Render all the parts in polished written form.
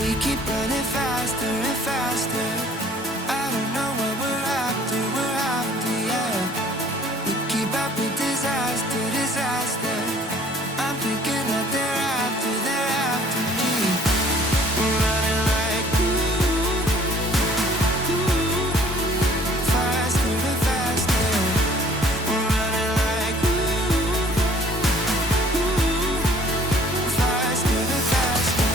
We keep running faster and faster. I don't know what we're after, yeah. We keep up with disaster, disaster. I'm thinking that they're after me. We're running like faster and faster. We're running like faster and faster.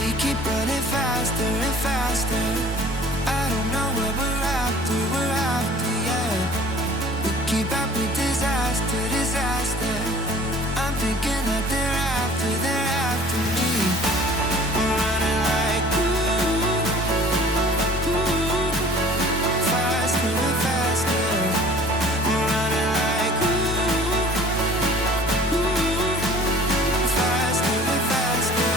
We keep running faster and faster. I don't know what we're after, yeah. We keep up with disaster, disaster. I'm thinking that they're after me. We're running like faster and faster. We're running like faster and faster.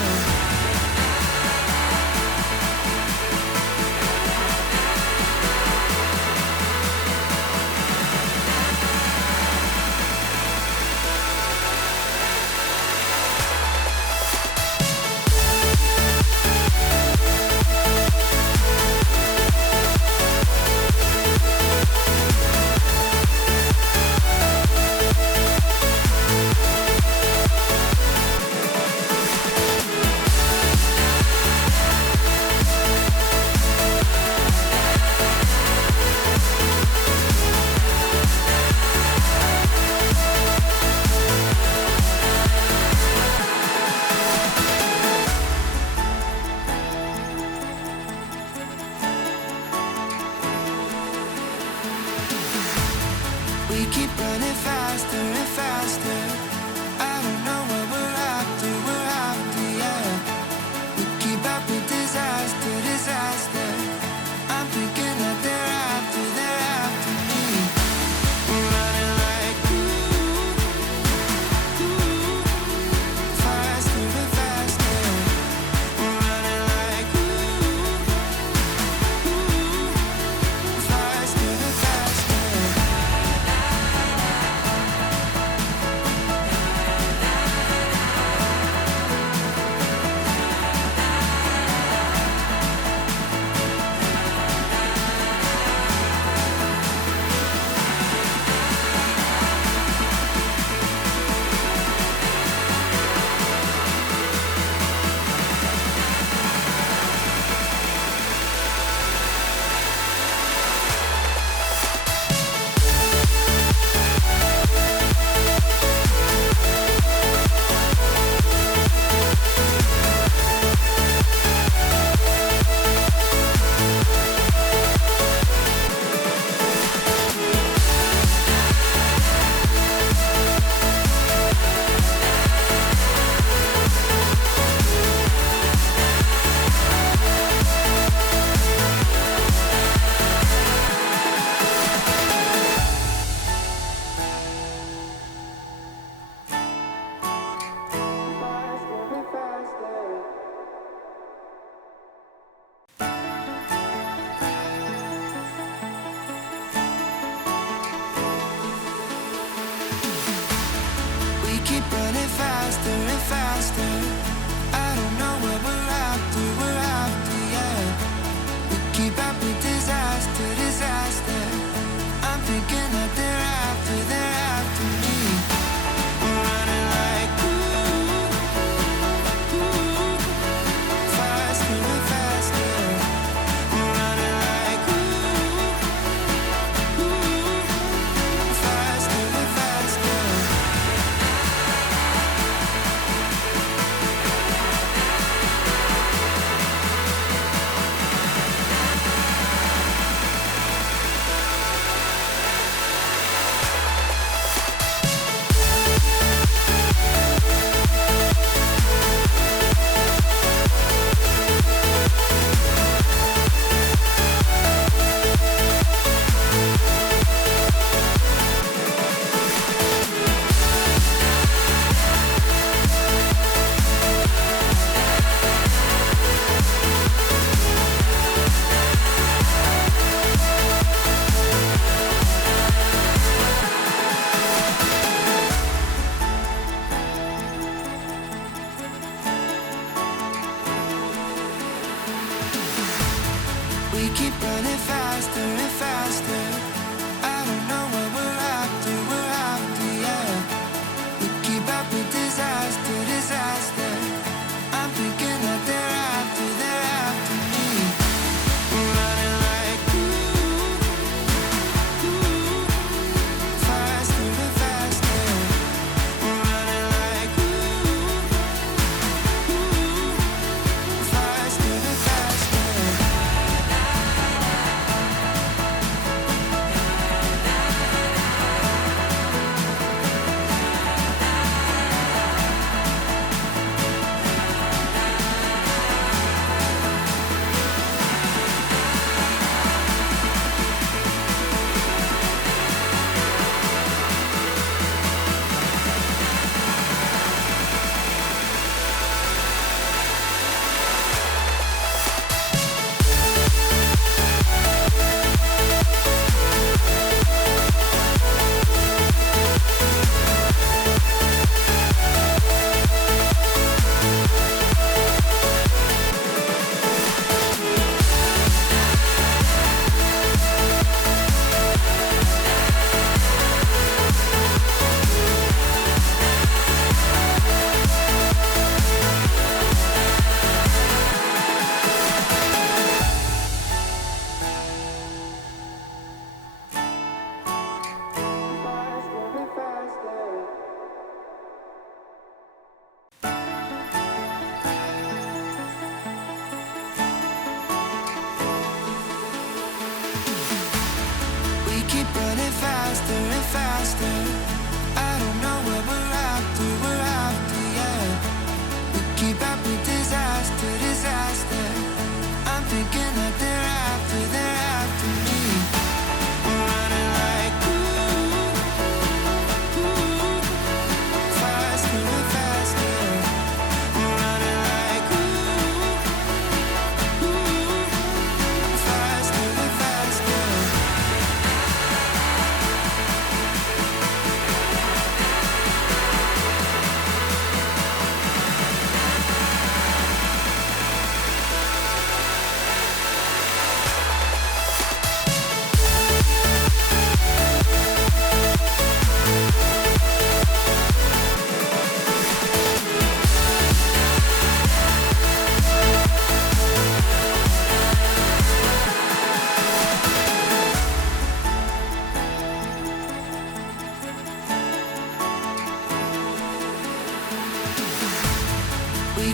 We keep running faster and faster. I don't know what we're after, yeah. We keep up with disaster, disaster. I'm thinking that they're after me. We're running like faster and faster. We're running like faster and faster. We keep running faster and faster. I don't know what we're after, yeah. We keep up with disaster, disaster. I'm thinking that they're after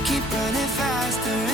keep running faster